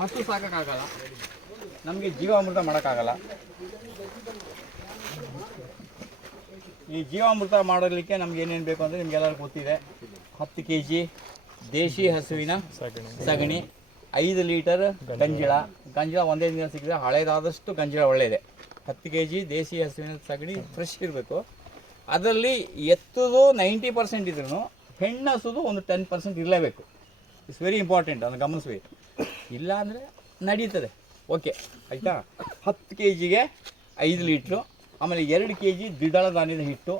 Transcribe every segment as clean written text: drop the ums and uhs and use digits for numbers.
ಹಸು ಸಾಕೋಕ್ಕಾಗಲ್ಲ, ನಮಗೆ ಜೀವಾಮೃತ ಮಾಡೋಕ್ಕಾಗಲ್ಲ. ಈ ಜೀವಾಮೃತ ಮಾಡಲಿಕ್ಕೆ ನಮ್ಗೆ ಏನೇನು ಬೇಕು ಅಂದರೆ ನಿಮ್ಗೆಲ್ಲರಿಗೂ ಗೊತ್ತಿದೆ. 10 kg ದೇಶಿ ಹಸುವಿನ ಸಗಣಿ, 5 ಲೀಟರ್ ಗಂಜಳ ಒಂದೇ ದಿನ ಸಿಕ್ಕಿದ್ರೆ ಹಳೇದಾದಷ್ಟು ಗಂಜಳ ಒಳ್ಳೆಯದೆ. 10 kg ದೇಶಿ ಹಸುವಿನ ಸಗಣಿ ಫ್ರೆಶ್ ಇರಬೇಕು. ಅದರಲ್ಲಿ ಎತ್ತುದು 90% ಇದ್ರೂ ಹೆಣ್ಣು ಹಸುದು ಒಂದು 10% ಇರಲೇಬೇಕು. ಇಟ್ಸ್ ವೆರಿ ಇಂಪಾರ್ಟೆಂಟ್, ಅದನ್ನು ಗಮನಿಸ್ಬೇಕು. ಇಲ್ಲ ಅಂದರೆ ನಡೀತದೆ, ಓಕೆ ಆಯಿತಾ. 10 kgಗೆ 5 ಲೀಟ್ರು, ಆಮೇಲೆ 2 kg ದ್ವಿದಳ ಧಾನ್ಯದ ಹಿಟ್ಟು,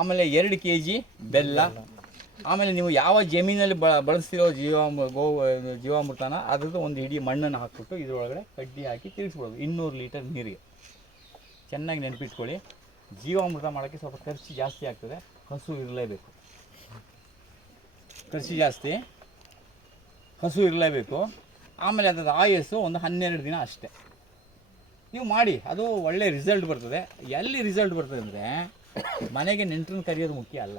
ಆಮೇಲೆ 2 kg ಬೆಲ್ಲ, ಆಮೇಲೆ ನೀವು ಯಾವ ಜಮೀನಲ್ಲಿ ಬಳಸ್ತಿರೋ ಜೀವಾಮೃತನ ಅದ್ರದ್ದು ಒಂದು ಇಡೀ ಮಣ್ಣನ್ನು ಹಾಕ್ಬಿಟ್ಟು ಇದರೊಳಗಡೆ ಕಡ್ಡಿ ಹಾಕಿ ತಿರುಗಿಸ್ಬೋದು 200 ಲೀಟರ್ ನೀರಿಗೆ. ಚೆನ್ನಾಗಿ ನೆನಪಿಟ್ಕೊಳ್ಳಿ, ಜೀವಾಮೃತ ಮಾಡೋಕ್ಕೆ ಸ್ವಲ್ಪ ಖರ್ಚು ಜಾಸ್ತಿ ಆಗ್ತದೆ, ಹಸು ಇರಲೇಬೇಕು. ಖರ್ಚು ಜಾಸ್ತಿ, ಹಸು ಇರಲೇಬೇಕು. ಆಮೇಲೆ ಅದರ ಆಯಸ್ಸು ಒಂದು 12 ದಿನ ಅಷ್ಟೇ. ನೀವು ಮಾಡಿ, ಅದು ಒಳ್ಳೆ ರಿಸಲ್ಟ್ ಬರ್ತದೆ. ಎಲ್ಲಿ ರಿಸಲ್ಟ್ ಬರ್ತದೆ ಅಂದರೆ ಮನೆಗೆ ನೆಂಟರನ್ನ ಕರೆಯೋದು ಮುಖ್ಯ ಅಲ್ಲ.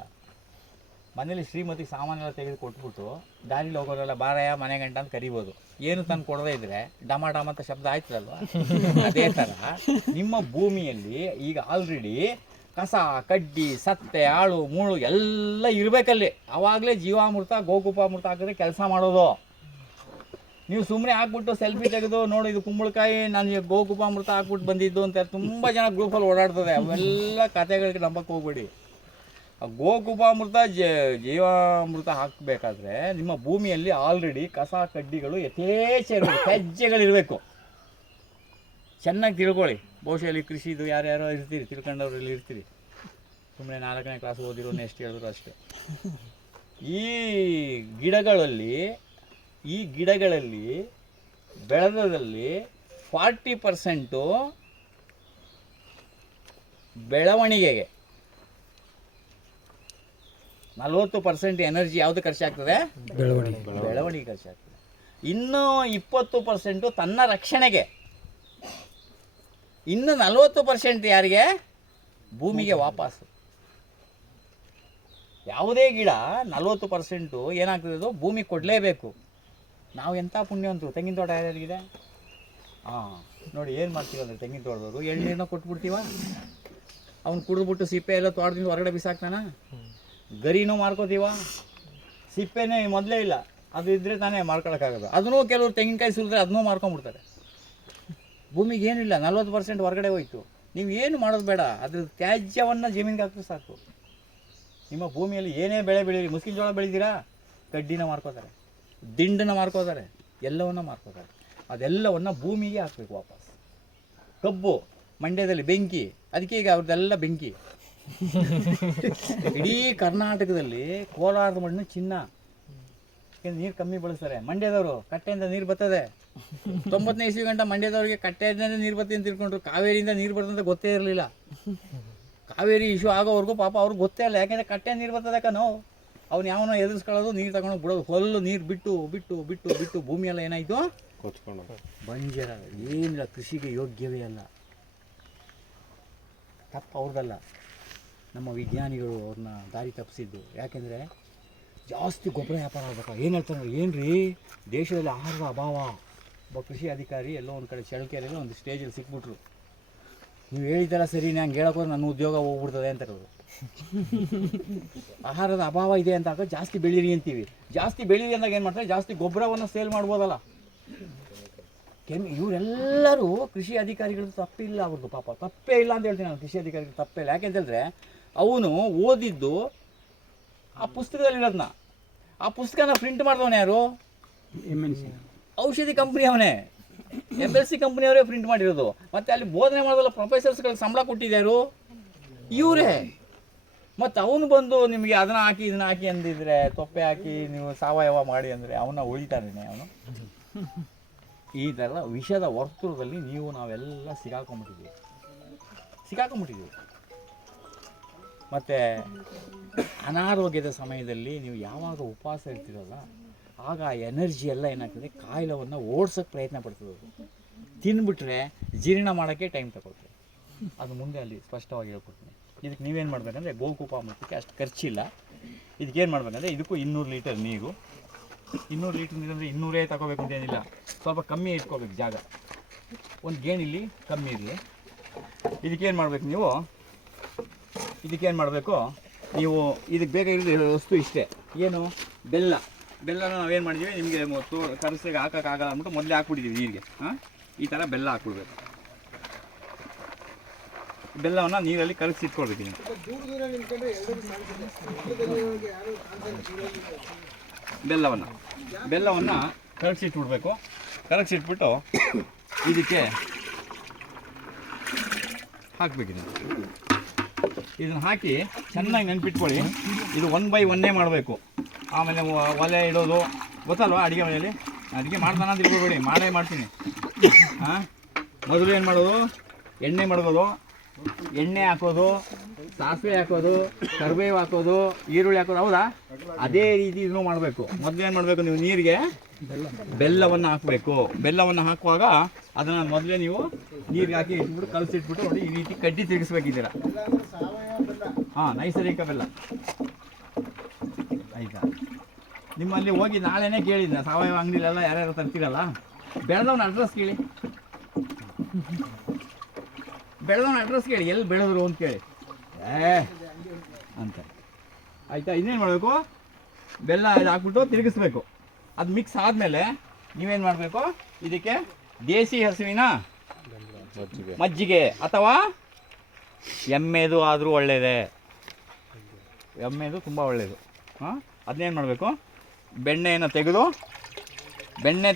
ಮನೇಲಿ ಶ್ರೀಮತಿ ಸಾಮಾನೆಲ್ಲ ತೆಗೆದು ಕೊಟ್ಬಿಟ್ಟು ದಾರಿಲಿ ಹೋಗೋರೆಲ್ಲ ಬಾರಯ್ಯ ಮನೆ ಗಂಟ ಅಂತ ಕರಿಬೋದು. ಏನು ತಂದು ಕೊಡದೇ ಇದ್ದರೆ ಡಮ ಡಮ ಅಂತ ಶಬ್ದ ಆಯ್ತದಲ್ವ. ಅದೇ ಥರ ನಿಮ್ಮ ಭೂಮಿಯಲ್ಲಿ ಈಗ ಆಲ್ರೆಡಿ ಕಸ ಕಡ್ಡಿ ಸತ್ತೆ ಆಳು ಮೂಳು ಎಲ್ಲ ಇರಬೇಕಲ್ಲಿ. ಆವಾಗಲೇ ಜೀವಾಮೃತ ಗೋಕುಪಾಮೃತ ಹಾಕಿದ್ರೆ ಕೆಲಸ ಮಾಡೋದು. ನೀವು ಸುಮ್ಮನೆ ಹಾಕ್ಬಿಟ್ಟು ಸೆಲ್ಫಿ ತೆಗೆದು ನೋಡಿ ಇದು ಕುಂಬಳಕಾಯಿ ನಾನು ಗೋಕುಪಾಮೃತ ಹಾಕ್ಬಿಟ್ಟು ಬಂದಿದ್ದು ಅಂತ ತುಂಬ ಜನ ಗ್ರೂಪಲ್ಲಿ ಓಡಾಡ್ತದೆ. ಅವೆಲ್ಲ ಕಥೆಗಳಿಗೆ ನಂಬಕ್ಕೆ ಹೋಗ್ಬೇಡಿ. ಗೋಕುಪಾಮೃತ ಜೀವಾಮೃತ ಹಾಕಬೇಕಾದ್ರೆ ನಿಮ್ಮ ಭೂಮಿಯಲ್ಲಿ ಆಲ್ರೆಡಿ ಕಸ ಕಡ್ಡಿಗಳು ಯಥೇಚ್ಛ ಇರಬೇಕು, ಹೆಜ್ಜೆಗಳಿರಬೇಕು. ಚೆನ್ನಾಗಿ ತಿಳ್ಕೊಳ್ಳಿ. ಬಹುಶಃ ಇಲ್ಲಿ ಕೃಷಿದು ಯಾರ್ಯಾರೋ ಇರ್ತೀರಿ, ತಿಳ್ಕೊಂಡವ್ರಲ್ಲಿ ಇರ್ತೀರಿ. ಸುಮ್ಮನೆ 4ನೇ ಕ್ಲಾಸ್ ಓದಿರೋ ಎಷ್ಟು ಹೇಳಿದ್ರು ಅಷ್ಟೇ. ಈ ಗಿಡಗಳಲ್ಲಿ ಬೆಳೆದಲ್ಲಿ 40% ಬೆಳವಣಿಗೆಗೆ, 40% ಎನರ್ಜಿ ಯಾವುದು ಖರ್ಚಾಗ್ತದೆ? ಬೆಳವಣಿಗೆ ಖರ್ಚಾಗ್ತದೆ. ಇನ್ನೂ 20% ತನ್ನ ರಕ್ಷಣೆಗೆ, ಇನ್ನು 40% ಯಾರಿಗೆ? ಭೂಮಿಗೆ ವಾಪಸ್ಸು. ಯಾವುದೇ ಗಿಡ 40% ಏನಾಗ್ತದೆ, ಅದು ಭೂಮಿ ಕೊಡಲೇಬೇಕು. ನಾವು ಎಂಥ ಪುಣ್ಯವಂತರು. ತೆಂಗಿನ ತೋಟ ಯಾರ್ಯಾರಿಗಿದೆ? ನೋಡಿ ಏನು ಮಾಡ್ತೀವಿ ಅಂದರೆ ತೆಂಗಿನ ತೋಟದವರು ಎಳ್ನೀರನ್ನ ಕೊಟ್ಬಿಡ್ತೀವ. ಅವ್ನು ಕುಡಿದ್ಬಿಟ್ಟು ಸಿಪ್ಪೆ ಎಲ್ಲ ತೋಟದಿಂದ ಹೊರಗಡೆ ಬಿಸಾಕ್ತಾನ. ಗರಿನೂ ಮಾರ್ಕೋತೀವ, ಸಿಪ್ಪೆನೇ ಮೊದಲೇ ಇಲ್ಲ, ಅದು ಇದ್ದರೆ ತಾನೇ ಮಾರ್ಕೊಳಕ್ಕಾಗೋದು. ಅದನ್ನೂ ಕೆಲವರು ತೆಂಗಿನಕಾಯಿ ಸುರಿದ್ರೆ ಅದನ್ನೂ ಮಾರ್ಕೊಂಡ್ಬಿಡ್ತಾರೆ. ಭೂಮಿಗೆ ಏನಿಲ್ಲ, 40% ಹೊರಗಡೆ ಹೋಯ್ತು. ನೀವು ಏನು ಮಾಡೋದು ಬೇಡ, ಅದ್ರ ತ್ಯಾಜ್ಯವನ್ನು ಜಮೀನಿಗೆ ಹಾಕಿದ್ರೆ ಸಾಕು. ನಿಮ್ಮ ಭೂಮಿಯಲ್ಲಿ ಏನೇ ಬೆಳೆ ಬೆಳೀರಿ, ಮುಸ್ಕಿನ ಜೋಳ ಬೆಳೆದಿರಾ, ಕಡ್ಡಿನ ಮಾರ್ಕೋತಾರೆ, ದಿಂಡನ್ನ ಮಾರ್ಕೋತಾರೆ, ಎಲ್ಲವನ್ನ ಮಾರ್ಕೋತಾರೆ. ಅದೆಲ್ಲವನ್ನು ಭೂಮಿಗೆ ಹಾಕಬೇಕು ವಾಪಸ್. ಕಬ್ಬು ಮಂಡ್ಯದಲ್ಲಿ ಬೆಂಕಿ, ಅದಕ್ಕೆ ಈಗ ಅವ್ರದ್ದೆಲ್ಲ ಬೆಂಕಿ. ಇಡೀ ಕರ್ನಾಟಕದಲ್ಲಿ ಕೋಲಾರದ ಮಣ್ಣು ಚಿನ್ನ. ನೀರು ಕಮ್ಮಿ ಬಳಸ್ತಾರೆ. ಮಂಡ್ಯದವರು ಕಟ್ಟೆಯಿಂದ ನೀರು ಬರ್ತದೆ. 90ನೇ ಇಸ್ವಿ ಗಂಟ ಮಂಡ್ಯದವ್ರಿಗೆ ಕಟ್ಟೆಯಿಂದ ನೀರು ಬರ್ತದೆ ಅಂತ ತಿಳ್ಕೊಂಡ್ರು. ಕಾವೇರಿಯಿಂದ ನೀರು ಬರ್ತದೆ ಗೊತ್ತೇ ಇರಲಿಲ್ಲ. ಕಾವೇರಿ ಇಶ್ಯೂ ಆಗೋವರೆಗೂ ಪಾಪ ಅವ್ರಿಗೆ ಗೊತ್ತೇ ಇಲ್ಲ. ಯಾಕೆಂದರೆ ಕಟ್ಟೆ ನೀರು ಬರ್ತದೆ ಕಣೋ. ಅವ್ನು ಯಾವನೋ ಎದುರಿಸ್ಕೊಳ್ಳೋದು, ನೀರು ತಗೊಂಡು ಬಿಡೋದು. ಹೊಲ್ಲು ನೀರು ಬಿಟ್ಟು ಬಿಟ್ಟು ಬಿಟ್ಟು ಬಿಟ್ಟು ಭೂಮಿಯೆಲ್ಲ ಏನಾಯಿತು, ಬಂಜರ. ಏನಿಲ್ಲ, ಕೃಷಿಗೆ ಯೋಗ್ಯವೇ ಅಲ್ಲ. ತಪ್ಪು ಅವ್ರದ್ದಲ್ಲ, ನಮ್ಮ ವಿಜ್ಞಾನಿಗಳು ಅವ್ರನ್ನ ದಾರಿ ತಪ್ಪಿಸಿದ್ದು. ಯಾಕೆಂದರೆ ಜಾಸ್ತಿ ಗೊಬ್ಬರ ವ್ಯಾಪಾರ ಆಗ್ಬೇಕು. ಏನು ಹೇಳ್ತಾರೆ, ಏನು ರೀ ದೇಶದಲ್ಲಿ ಆಹಾರದ ಅಭಾವ. ಒಬ್ಬ ಕೃಷಿ ಅಧಿಕಾರಿ ಎಲ್ಲೋ ಒಂದು ಕಡೆ ಚಳಕೆರೆಯಲ್ಲಿ ಒಂದು ಸ್ಟೇಜಲ್ಲಿ ಸಿಕ್ಬಿಟ್ರು. ನೀವು ಹೇಳಿದ್ದಲ್ಲ ಸರಿ, ನಂಗೆ ಹೇಳೋಕೆ ನನ್ನ ಉದ್ಯೋಗ ಹೋಗ್ಬಿಡ್ತದೆ ಅಂತಾರೆ ಅವರು. ಆಹಾರದ ಅಭಾವ ಇದೆ ಅಂದಾಗ ಜಾಸ್ತಿ ಬೆಳೀರಿ ಅಂತೀವಿ. ಜಾಸ್ತಿ ಬೆಳೀರಿ ಅಂದಾಗ ಏನು ಮಾಡ್ತಾರೆ, ಜಾಸ್ತಿ ಗೊಬ್ಬರವನ್ನು ಸೇಲ್ ಮಾಡ್ಬೋದಲ್ಲ. ಇವರೆಲ್ಲರೂ ಕೃಷಿ ಅಧಿಕಾರಿಗಳದ್ದು ತಪ್ಪಿಲ್ಲ. ಅವ್ರದ್ದು ಪಾಪ ತಪ್ಪೇ ಇಲ್ಲ ಅಂತ ಹೇಳ್ತೀನಿ ನಾನು. ಕೃಷಿ ಅಧಿಕಾರಿಗಳು ತಪ್ಪೇ ಇಲ್ಲ. ಯಾಕೆಂತೇಳಿದ್ರೆ ಅವನು ಓದಿದ್ದು ಆ ಪುಸ್ತಕದಲ್ಲಿರೋದನ್ನ, ಆ ಪುಸ್ತಕನ ಪ್ರಿಂಟ್ ಮಾಡಿದವನು ಯಾರು? MNC ಔಷಧಿ ಕಂಪ್ನಿ ಅವನೇ, MLC ಕಂಪ್ನಿಯವರೇ ಪ್ರಿಂಟ್ ಮಾಡಿರೋದು. ಮತ್ತು ಅಲ್ಲಿ ಬೋಧನೆ ಮಾಡೋದಲ್ಲ ಪ್ರೊಫೆಸರ್ಸ್ಗಳಿಗೆ ಸಂಬಳ ಕೊಟ್ಟಿದ್ದಾರು ಇವರೇ. ಮತ್ತು ಅವನು ಬಂದು ನಿಮಗೆ ಅದನ್ನು ಹಾಕಿ ಇದನ್ನು ಹಾಕಿ ಅಂದಿದ್ರೆ, ತೊಪ್ಪೆ ಹಾಕಿ ನೀವು ಸಾವಯವ ಮಾಡಿ ಅಂದರೆ ಅವನ್ನ ಉಳಿತಾರೇನೆ ಅವನು? ಈ ಥರ ವಿಷದ ವರ್ತುಲದಲ್ಲಿ ನಾವೆಲ್ಲ ಸಿಗಾಕೊಂಡ್ಬಿಟ್ಟಿದ್ದೀವಿ. ಮತ್ತು ಅನಾರೋಗ್ಯದ ಸಮಯದಲ್ಲಿ ನೀವು ಯಾವಾಗ ಉಪವಾಸ ಇರ್ತೀರಲ್ಲ, ಆಗ ಆ ಎನರ್ಜಿ ಎಲ್ಲ ಏನಾಗ್ತದೆ, ಕಾಯಿಲೆಯನ್ನು ಓಡಿಸೋಕ್ಕೆ ಪ್ರಯತ್ನ ಪಡ್ತದೆ. ತಿಂದುಬಿಟ್ರೆ ಜೀರ್ಣ ಮಾಡೋಕ್ಕೆ ಟೈಮ್ ತಗೊಳ್ತದೆ. ಅದು ಮುಂದೆ ಅಲ್ಲಿ ಸ್ಪಷ್ಟವಾಗಿ ಹೇಳ್ಕೊಡ್ತೀನಿ. ಇದಕ್ಕೆ ನೀವೇನು ಮಾಡಬೇಕಂದ್ರೆ ಗೋಕುಪಾಮೃತಕ್ಕೆ ಅಷ್ಟು ಖರ್ಚಿಲ್ಲ. ಇದಕ್ಕೇನು ಮಾಡಬೇಕಂದ್ರೆ ಇದಕ್ಕೂ 200 ಲೀಟರ್ ನೀರು, 200 ಲೀಟ್ರ್ ನೀರಂದರೆ 200 ತಗೋಬೇಕು ಅಂತ ಏನಿಲ್ಲ, ಸ್ವಲ್ಪ ಕಮ್ಮಿ ಇಟ್ಕೋಬೇಕು ಜಾಗ. ಒಂದು ಗೇಣಿಲಿ ಕಮ್ಮಿ ಇರಲಿ. ಇದಕ್ಕೇನು ಮಾಡಬೇಕು ನೀವು ಇದಕ್ಕೆ ಬೇಕಾಗಿರೋ ವಸ್ತು ಇಷ್ಟೇ. ಏನು? ಬೆಲ್ಲನ ನಾವೇನು ಮಾಡಿದ್ದೀವಿ, ನಿಮಗೆ ಕರಸಿಗೆ ಹಾಕೋಕ್ಕಾಗಲ್ಲ ಅಂದ್ಬಿಟ್ಟು ಮೊದಲೇ ಹಾಕ್ಬಿಟ್ಟಿದ್ದೀವಿ ನೀರಿಗೆ. ಈ ಥರ ಬೆಲ್ಲ ಹಾಕ್ಬಿಡ್ಬೇಕು. ಬೆಲ್ಲವನ್ನು ನೀರಲ್ಲಿ ಕರಗಿಸಿ ಇಟ್ಕೊಳ್ಬೇಕು. ಬೆಲ್ಲವನ್ನು ಕರಗಿಸಿಟ್ಬಿಡ್ಬೇಕು. ಕರಗಿಸಿಟ್ಬಿಟ್ಟು ಇದಕ್ಕೆ ಹಾಕಬೇಕಿದೆ. ಇದನ್ನು ಹಾಕಿ ಚೆನ್ನಾಗಿ ನೆನಪಿಟ್ಕೊಳ್ಳಿ. ಇದು 1 by 1 ಮಾಡಬೇಕು. ಆಮೇಲೆ ಒಲೆ ಇಡೋದು ಗೊತ್ತಲ್ವ? ಅಡುಗೆ ಮನೆಯಲ್ಲಿ ಅಡುಗೆ ಮಾಡ್ತಾನೆ ಅಂತ ಇಟ್ಕೊಬೇಡಿ, ಮಾಡೇ ಮಾಡ್ತೀನಿ. ಮೊದಲು ಏನು ಮಾಡೋದು? ಎಣ್ಣೆ ಮಡಗೋದು, ಎಣ್ಣೆ ಹಾಕೋದು, ಸಾಸಿವೆ ಹಾಕೋದು, ಕರಿಬೇವು ಹಾಕೋದು, ಈರುಳ್ಳಿ ಹಾಕೋದು. ಹೌದಾ? ಅದೇ ರೀತಿ ಇದನ್ನು ಮಾಡಬೇಕು. ಮೊದಲು ಏನು ಮಾಡಬೇಕು, ನೀವು ನೀರಿಗೆ ಬೆಲ್ಲವನ್ನು ಹಾಕಬೇಕು. ಬೆಲ್ಲವನ್ನು ಹಾಕುವಾಗ ಅದನ್ನು ಮೊದಲೇ ನೀವು ನೀರಿಗೆ ಹಾಕಿ ಇಟ್ಬಿಟ್ಟು ಕಲಸಿಟ್ಬಿಟ್ಟು ನೋಡಿ, ಈ ರೀತಿ ಕಡ್ಡಿ ತಿರುಗಿಸ್ಬೇಕಿದ್ದೀರ. ನೈಸರ್ಗಿಕ ಬೆಲ್ಲ. ಆಯಿತಾ? ನಿಮ್ಮಲ್ಲಿ ಹೋಗಿ ನಾಳೆನೇ ಕೇಳಿದ್ದೆ, ಸಾವಯವ ಅಂಗಡಿಲೆಲ್ಲ ಯಾರ್ಯಾರು ತರ್ತೀರಲ್ಲ, ಬೆಳೆದವನ ಅಡ್ರೆಸ್ ಕೇಳಿ. ಎಲ್ಲಿ ಬೆಳೆದ್ರು ಅಂತ ಕೇಳಿ ಅಂತ. ಆಯಿತಾ? ಇನ್ನೇನು ಮಾಡಬೇಕು? ಬೆಲ್ಲ ಹಾಕ್ಬಿಟ್ಟು ತಿರುಗಿಸ್ಬೇಕು. ಅದು ಮಿಕ್ಸ್ ಆದಮೇಲೆ ನೀವೇನು ಮಾಡಬೇಕು, ಇದಕ್ಕೆ ದೇಸಿ ಹಸುವಿನ ಮಜ್ಜಿಗೆ ಅಥವಾ ಎಮ್ಮೆದು ಆದರೂ ಒಳ್ಳೆಯದೇ. ಎಮ್ಮೆದು ತುಂಬ ಒಳ್ಳೆಯದು. ಅದನ್ನೇನು ಮಾಡಬೇಕು, ಬೆಣ್ಣೆಯನ್ನು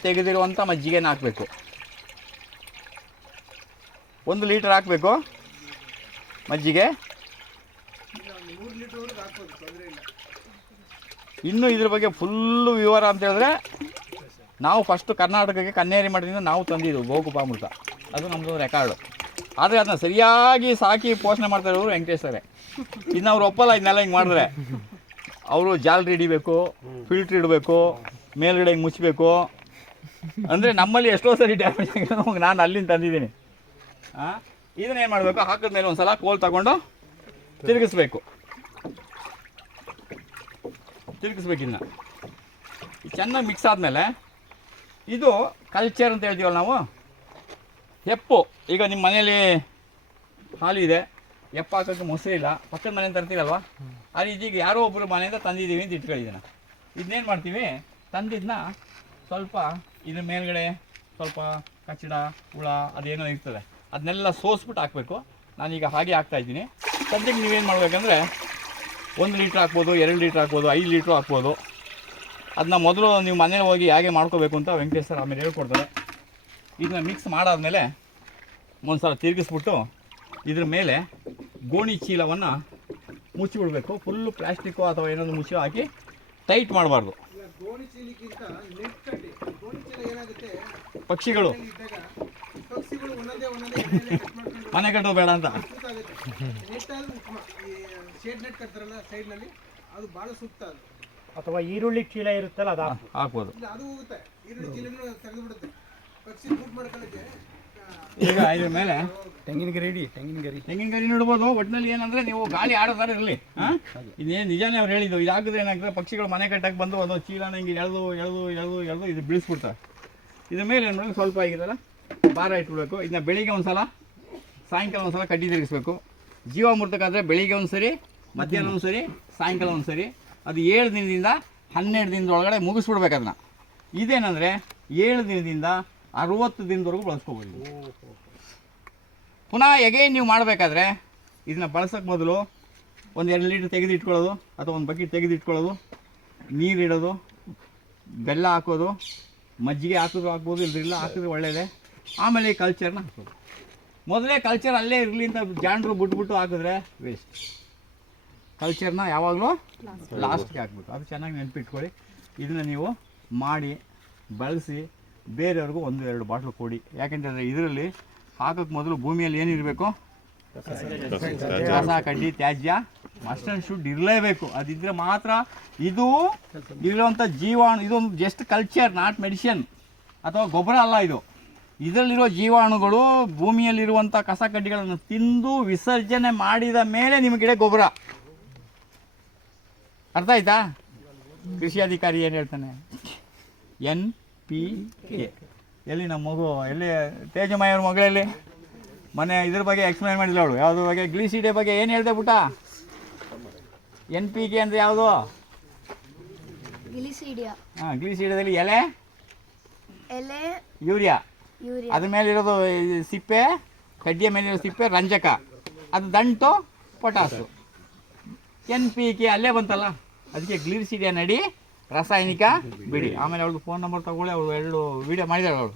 ತೆಗೆದಿರುವಂಥ ಮಜ್ಜಿಗೆನ ಹಾಕಬೇಕು. 1 ಲೀಟರ್ ಹಾಕಬೇಕು ಮಜ್ಜಿಗೆ. ಇನ್ನು ಇದ್ರ ಬಗ್ಗೆ ಫುಲ್ಲು ವಿವರ ಅಂತ ಹೇಳಿದ್ರೆ, ನಾವು ಫಸ್ಟು ಕರ್ನಾಟಕಕ್ಕೆ ಕನ್ನೇರಿ ಮಠದಿಂದ ನಾವು ತಂದಿದ್ದು ಗೋಕುಪಾಮೃತ. ಅದು ನಮ್ಮದು ರೆಕಾರ್ಡು. ಆದರೆ ಅದನ್ನ ಸರಿಯಾಗಿ ಸಾಕಿ ಪೋಷಣೆ ಮಾಡ್ತಾ ಇರೋರು ವೆಂಕಟೇಶ್ವರೇ. ಇನ್ನು ಅವ್ರು ಒಪ್ಪಲ್ಲ ಇದನ್ನೆಲ್ಲ ಹಿಂಗೆ ಮಾಡಿದ್ರೆ. ಅವರು ಜಾಲರಿ ಹಿಡಿಬೇಕು, ಫಿಲ್ಟ್ರ್ ಇಡಬೇಕು, ಮೇಲ್ಗಡೆ ಹಿಂಗೆ ಮುಚ್ಚಬೇಕು. ಅಂದರೆ ನಮ್ಮಲ್ಲಿ ಎಷ್ಟೋ ಸರಿ ಡ್ಯಾಮೇಜ್ ಆಗಿದೆ, ನಾನು ಅಲ್ಲಿಂದ ತಂದಿದ್ದೀನಿ. ಇದನ್ನೇನು ಮಾಡಬೇಕು, ಹಾಕಿದ್ಮೇಲೆ ಒಂದು ಸಲ ಕೋಲ್ ತಗೊಂಡು ತಿರುಗಿಸ್ಬೇಕು. ಇನ್ನು ಚೆನ್ನಾಗಿ ಮಿಕ್ಸ್ ಆದಮೇಲೆ ಇದು ಕಲ್ಚರ್ ಅಂತ ಹೇಳ್ತೀವಲ್ಲ ನಾವು, ಹೆಪ್ಪು. ಈಗ ನಿಮ್ಮ ಮನೇಲಿ ಹಾಲಿದೆ, ಹೆಪ್ಪು ಹಾಕೋಕ್ಕೆ ಮೊಸರಿಲ್ಲ, ಪಕ್ಕದ ಮನೆಯಿಂದ ತರ್ತೀರಲ್ವ, ಆ ರೀತಿಗೆ ಯಾರೋ ಒಬ್ಬರು ಮನೆಯಿಂದ ತಂದಿದ್ದೀವಿ ಅಂತ ಇಟ್ಕೊಂಡಿದ್ದಾನೆ. ಇದನ್ನೇನು ಮಾಡ್ತೀವಿ, ತಂದಿದ್ದನ್ನ ಸ್ವಲ್ಪ ಇದ್ರ ಮೇಲ್ಗಡೆ ಸ್ವಲ್ಪ ಕಚ್ಚಡ ಹುಳ ಅದೇನೋ ಇರ್ತದೆ, ಅದನ್ನೆಲ್ಲ ಸೋಸ್ಬಿಟ್ಟು ಹಾಕಬೇಕು. ನಾನೀಗ ಹಾಗೆ ಹಾಕ್ತಾಯಿದ್ದೀನಿ. ಸದ್ಯಕ್ಕೆ ನೀವೇನು ಮಾಡಬೇಕಂದ್ರೆ 1 ಲೀಟ್ರ್ ಹಾಕ್ಬೋದು, 2 ಲೀಟ್ರ್ ಹಾಕ್ಬೋದು, 5 ಲೀಟ್ರು ಹಾಕ್ಬೋದು. ಅದನ್ನ ಮೊದಲು ನೀವು ಮನೇಲಿ ಹೋಗಿ ಹೇಗೆ ಮಾಡ್ಕೋಬೇಕು ಅಂತ ವೆಂಕಟೇಶ್ವರ ಆಮೇಲೆ ಹೇಳ್ಕೊಡ್ತಾರೆ. ಇದನ್ನ ಮಿಕ್ಸ್ ಮಾಡಾದಮೇಲೆ ಒಂದು ಸಲ ತಿರುಗಿಸ್ಬಿಟ್ಟು ಇದ್ರ ಮೇಲೆ ಗೋಣಿ ಚೀಲವನ್ನು ಮುಚ್ಚಿಬಿಡ್ಬೇಕು. ಫುಲ್ಲು ಪ್ಲಾಸ್ಟಿಕ್ಕು ಅಥವಾ ಏನಾದರೂ ಮುಚ್ಚಿ ಹಾಕಿ ಟೈಟ್ ಮಾಡಬಾರ್ದು. ಪಕ್ಷಿಗಳು ಮನೆ ಕಟ್ಟೋದು ಬೇಡ ಅಂತ ಅಥವಾ ಈರುಳ್ಳಿ ಚೀಲ ಇರುತ್ತಲ್ಲ ಅದು ಹಾಕ್ಬೋದು. ಈಗ ಇದ್ರ ಮೇಲೆ ತೆಂಗಿನಗರಿ ನೋಡ್ಬೋದು. ಒಟ್ಟಿನಲ್ಲಿ ಏನಂದ್ರೆ ನೀವು ಗಾಳಿ ಆಡೋದಾರ ಇರಲಿ. ಇದೇನು ನಿಜಾನೇ ಅವ್ರು ಹೇಳಿದ್ದು. ಇದು ಹಾಕಿದ್ರೆ ಏನಾಗ್ತದೆ, ಪಕ್ಷಿಗಳು ಮನೆ ಕಟ್ಟಕ್ಕೆ ಬಂದು ಒಂದು ಚೀಲನ ಹಿಂಗೆ ಎಳೆದು ಇದು ಬೀಳಿಸ್ಬಿಡ್ತಾರೆ. ಇದ್ರ ಮೇಲೆ ಏನು ಮಾಡೋದು, ಸ್ವಲ್ಪ ಆಗಿದಲ್ಲ ಭಾರ ಇಟ್ಬಿಡ್ಬೇಕು. ಇದನ್ನ ಬೆಳಿಗ್ಗೆ ಒಂದು ಸಲ, ಸಾಯಂಕಾಲ ಒಂದು ಸಲ ಕಡ್ಡಿ ತಿರುಗಿಸ್ಬೇಕು. ಜೀವಾಮೃತಕ್ಕಾದರೆ ಬೆಳಿಗ್ಗೆ ಒಂದು ಸರಿ, ಮಧ್ಯಾಹ್ನ ಒಂದು ಸರಿ, ಸಾಯಂಕಾಲ ಒಂದು ಸರಿ. ಅದು 7 ದಿನದಿಂದ 12 ದಿನದೊಳಗಡೆ ಮುಗಿಸ್ಬಿಡ್ಬೇಕು ಅದನ್ನ. ಇದೇನಂದರೆ 7 ದಿನದಿಂದ 60 ದಿನದವರೆಗೂ ಬಳಸ್ಕೋಬೋದು. ಪುನಃ ಎಗೈನ್ ನೀವು ಮಾಡಬೇಕಾದ್ರೆ ಇದನ್ನ ಬಳಸೋಕ್ಕೆ ಮೊದಲು ಒಂದು 2 ಲೀಟ್ರ್ ತೆಗೆದು ಇಟ್ಕೊಳ್ಳೋದು, ಅಥವಾ ಒಂದು ಬಕೆಟ್ ತೆಗೆದು ಇಟ್ಕೊಳ್ಳೋದು, ನೀರಿಡೋದು, ಬೆಲ್ಲ ಹಾಕೋದು, ಮಜ್ಜಿಗೆ ಹಾಕಿದ್ರು ಹಾಕ್ಬೋದು, ಇಲ್ಲದಿಲ್ಲ ಹಾಕಿದ್ರೆ ಒಳ್ಳೆಯದೇ. ಆಮೇಲೆ ಈ ಕಲ್ಚರ್ನ ಹಾಕೋದು. ಮೊದಲೇ ಕಲ್ಚರ್ ಅಲ್ಲೇ ಇರಲಿ ಅಂತ ಜಾಂಡ್ರು ಬಿಟ್ಬಿಟ್ಟು ಹಾಕಿದ್ರೆ ವೇಸ್ಟ್. ಕಲ್ಚರ್ನ ಯಾವಾಗಲೂ ಲಾಸ್ಟ್ಗೆ ಹಾಕ್ಬೇಕು. ಅದು ಚೆನ್ನಾಗಿ ನೆನಪಿಟ್ಕೊಳ್ಳಿ. ಇದನ್ನು ನೀವು ಮಾಡಿ ಬಳಸಿ ಬೇರೆಯವ್ರಿಗೂ 1-2 ಬಾಟ್ಲು ಕೊಡಿ. ಯಾಕೆಂತಂದರೆ ಇದರಲ್ಲಿ ಹಾಕೋಕ್ಕೆ ಮೊದಲು ಭೂಮಿಯಲ್ಲಿ ಏನಿರಬೇಕು, ಕಸ ಕಡ್ಡಿ ತ್ಯಾಜ್ಯ ಮಸ್ಟ್ ಆ್ಯಂಡ್ ಶುಡ್ ಇರಲೇಬೇಕು. ಅದಿದ್ದರೆ ಮಾತ್ರ ಇದು ಇರುವಂಥ ಜೀವಾಣು. ಇದೊಂದು ಜಸ್ಟ್ ಕಲ್ಚರ್, ನಾಟ್ ಮೆಡಿಷನ್ ಅಥವಾ ಗೊಬ್ಬರ ಅಲ್ಲ. ಇದರಲ್ಲಿರೋ ಜೀವಾಣುಗಳು ಭೂಮಿಯಲ್ಲಿರುವಂಥ ಕಸ ಕಡ್ಡಿಗಳನ್ನು ತಿಂದು ವಿಸರ್ಜನೆ ಮಾಡಿದ ಮೇಲೆ ನಿಮಗಿಡೆ ಗೊಬ್ಬರ. ಅರ್ಥ ಆಯ್ತಾ? ಕೃಷಿ ಅಧಿಕಾರಿ ಏನು ಹೇಳ್ತಾನೆ, NPK. ಎಲ್ಲಿ ನಮ್ಮ ಮಗು ಎಲ್ಲಿ ತೇಜಮಯ್ಯ ಅವ್ರ ಮಗಳಲ್ಲಿ ಮೊನ್ನೆ ಇದ್ರ ಬಗ್ಗೆ ಎಕ್ಸ್ಪ್ಲೈನ್ ಮಾಡಿಲ್ಲ ಅವಳು ಯಾವ್ದ್ರ ಬಗ್ಗೆ ಗ್ಲಿಸಿಡೆ ಬಗ್ಗೆ ಏನು ಹೇಳ್ದೆ ಪುಟ್ಟ? NPK ಅಂದರೆ ಯಾವುದು? ಗ್ಲಿಸಿಡಿಯಾ. ಹಾಂ, ಗ್ಲಿಸಿಡದಲ್ಲಿ ಎಲೆ ಎಲೆ ಯೂರಿಯಾ, ಯೂರಿಯಾ. ಅದ್ರ ಮೇಲೆ ಇರೋದು ಈ ಸಿಪ್ಪೆ, ಕಡ್ಡಿಯ ಮೇಲಿರೋ ಸಿಪ್ಪೆ ರಂಜಕ, ಅದು ದಂಟು ಪೊಟಾಸು. NPK ಅಲ್ಲೇ ಬಂತಲ್ಲ, ಅದಕ್ಕೆ ಗ್ಲಿಸಿಡಿಯಾ ನಡಿ ರಾಸಾಯನಿಕ ಬಿಡಿ. ಆಮೇಲೆ ಅವಳು ಫೋನ್ ನಂಬರ್ ತಗೊಳ್ಳಿ, ಅವಳು 2 ವೀಡಿಯೋ ಮಾಡಿದಾಳೆ ಅವಳು.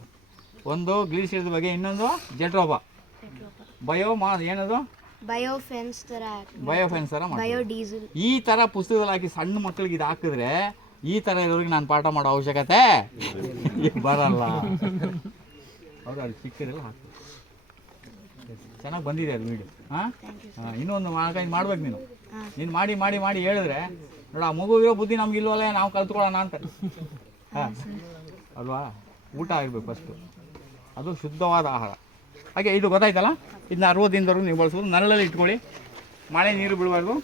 ಒಂದು ಗ್ಲಿಸಿಡಿಯದ ಬಗ್ಗೆ, ಇನ್ನೊಂದು ಜೆಟ್ರೋಬಾ ಏನದು ಬಯೋಫೆನ್ಸ್ ಥರ ಮಾಡಿ. ಬಯೋಡೀಸೆಲ್. ಈ ಥರ ಪುಸ್ತಕದಲ್ಲಿ ಹಾಕಿ ಸಣ್ಣ ಮಕ್ಕಳಿಗೆ ಇದು ಹಾಕಿದ್ರೆ ಈ ಥರ ಇರೋರಿಗೆ ನಾನು ಪಾಠ ಮಾಡೋ ಅವಶ್ಯಕತೆ ಬರಲ್ಲ. ಹೌದು, ಅದು ಚಿಕ್ಕದೆಲ್ಲ ಹಾಕ್ತಾರೆ. ಚೆನ್ನಾಗಿ ಬಂದಿದೆ ಅದು ವೀಡಿಯೋ. ಹಾಂ, ಇನ್ನೊಂದು ಮಾಡ್ಬೇಕು ನೀನು ಮಾಡಿ ಮಾಡಿ ಮಾಡಿ ಹೇಳಿದ್ರೆ ನೋಡ, ಆ ಮಗುವಿರೋ ಬುದ್ಧಿ ನಮ್ಗಿಲ್ವಲ್ಲ, ನಾವು ಕಲ್ತ್ಕೊಳ್ಳೋಣ ಅಂತ. ಹಾಂ ಅಲ್ವಾ? ಊಟ ಆಗಿರ್ಬೇಕು ಫಸ್ಟು, ಅದು ಶುದ್ಧವಾದ ಆಹಾರ. ಹಾಗೆ ಇದು ಗೊತ್ತಾಯ್ತಲ್ಲ, ಇದನ್ನ 60 ದಿನದವರೆಗೂ ನೀವು ಬಳಸ್ಬೋದು. ನೆರಳಲ್ಲಿ ಇಟ್ಕೊಳ್ಳಿ, ಮಳೆ ನೀರು ಬೀಳಬಾರ್ದು.